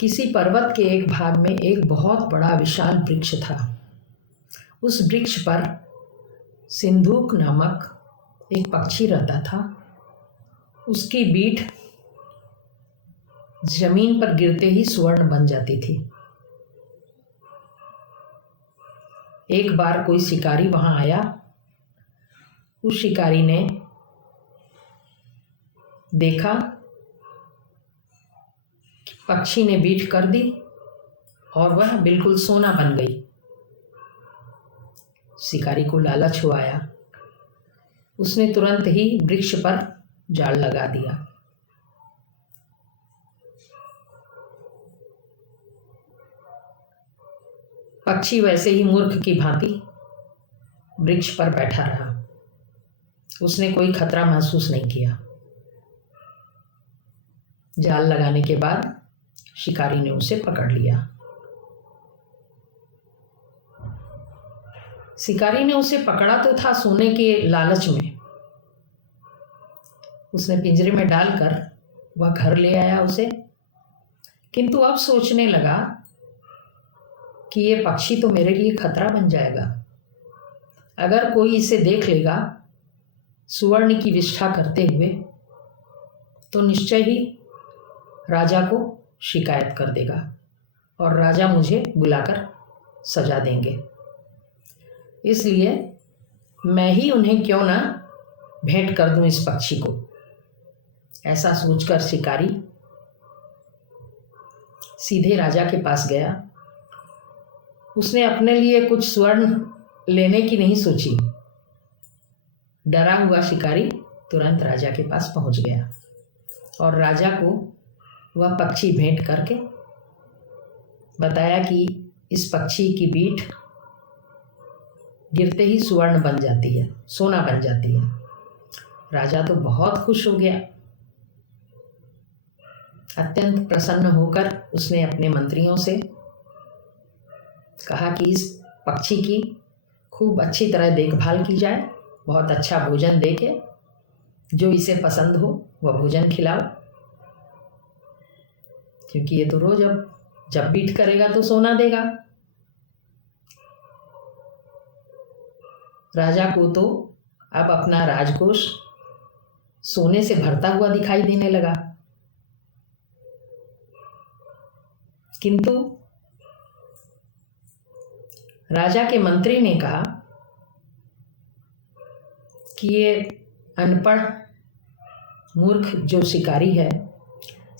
किसी पर्वत के एक भाग में एक बहुत बड़ा विशाल वृक्ष था। उस वृक्ष पर सिंधुक नामक एक पक्षी रहता था। उसकी बीट जमीन पर गिरते ही स्वर्ण बन जाती थी। एक बार कोई शिकारी वहां आया। उस शिकारी ने देखा कि पक्षी ने बीट कर दी और वह बिल्कुल सोना बन गई। शिकारी को लालच हुआ आया। उसने तुरंत ही वृक्ष पर जाल लगा दिया। पक्षी वैसे ही मूर्ख की भांति वृक्ष पर बैठा रहा। उसने कोई खतरा महसूस नहीं किया। जाल लगाने के बाद शिकारी ने उसे पकड़ लिया। शिकारी ने उसे पकड़ा तो था सोने के लालच में। उसने पिंजरे में डालकर वह घर ले आया उसे, किंतु अब सोचने लगा कि ये पक्षी तो मेरे लिए खतरा बन जाएगा। अगर कोई इसे देख लेगा सुवर्ण की विष्ठा करते हुए तो निश्चय ही राजा को शिकायत कर देगा और राजा मुझे बुलाकर सजा देंगे। इसलिए मैं ही उन्हें क्यों ना भेंट कर दूं इस पक्षी को। ऐसा सोचकर शिकारी सीधे राजा के पास गया। उसने अपने लिए कुछ स्वर्ण लेने की नहीं सोची। डरा हुआ शिकारी तुरंत राजा के पास पहुंच गया और राजा को वह पक्षी भेंट करके बताया कि इस पक्षी की बीट गिरते ही स्वर्ण बन जाती है, सोना बन जाती है। राजा तो बहुत खुश हो गया। अत्यंत प्रसन्न होकर उसने अपने मंत्रियों से कहा कि इस पक्षी की खूब अच्छी तरह देखभाल की जाए, बहुत अच्छा भोजन देके, जो इसे पसंद हो वह भोजन खिलाओ, क्योंकि ये तो रोज अब जब बीट करेगा तो सोना देगा। राजा को तो अब अपना राजकोष सोने से भरता हुआ दिखाई देने लगा। किंतु राजा के मंत्री ने कहा कि ये अनपढ़ मूर्ख जो शिकारी है,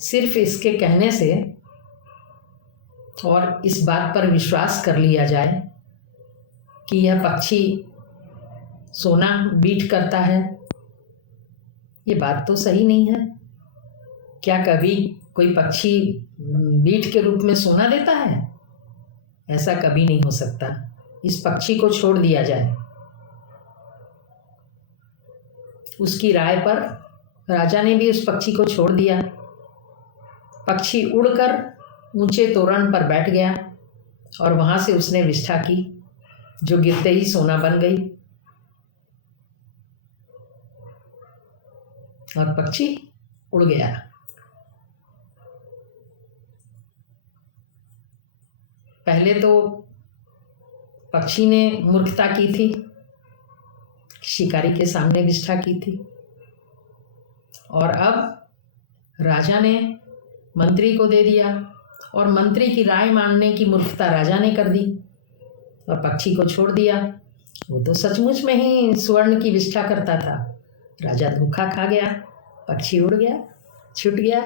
सिर्फ इसके कहने से और इस बात पर विश्वास कर लिया जाए कि यह पक्षी सोना बीट करता है, ये बात तो सही नहीं है। क्या कभी कोई पक्षी बीट के रूप में सोना देता है? ऐसा कभी नहीं हो सकता। इस पक्षी को छोड़ दिया जाए। उसकी राय पर राजा ने भी उस पक्षी को छोड़ दिया। पक्षी उड़कर ऊंचे तोरण पर बैठ गया और वहां से उसने विष्ठा की, जो गिरते ही सोना बन गई और पक्षी उड़ गया। पहले तो पक्षी ने मूर्खता की थी, शिकारी के सामने विष्ठा की थी, और अब राजा ने मंत्री को दे दिया और मंत्री की राय मानने की मूर्खता राजा ने कर दी और पक्षी को छोड़ दिया। वो तो सचमुच में ही स्वर्ण की विष्ठा करता था। राजा धोखा खा गया, पक्षी उड़ गया, छूट गया।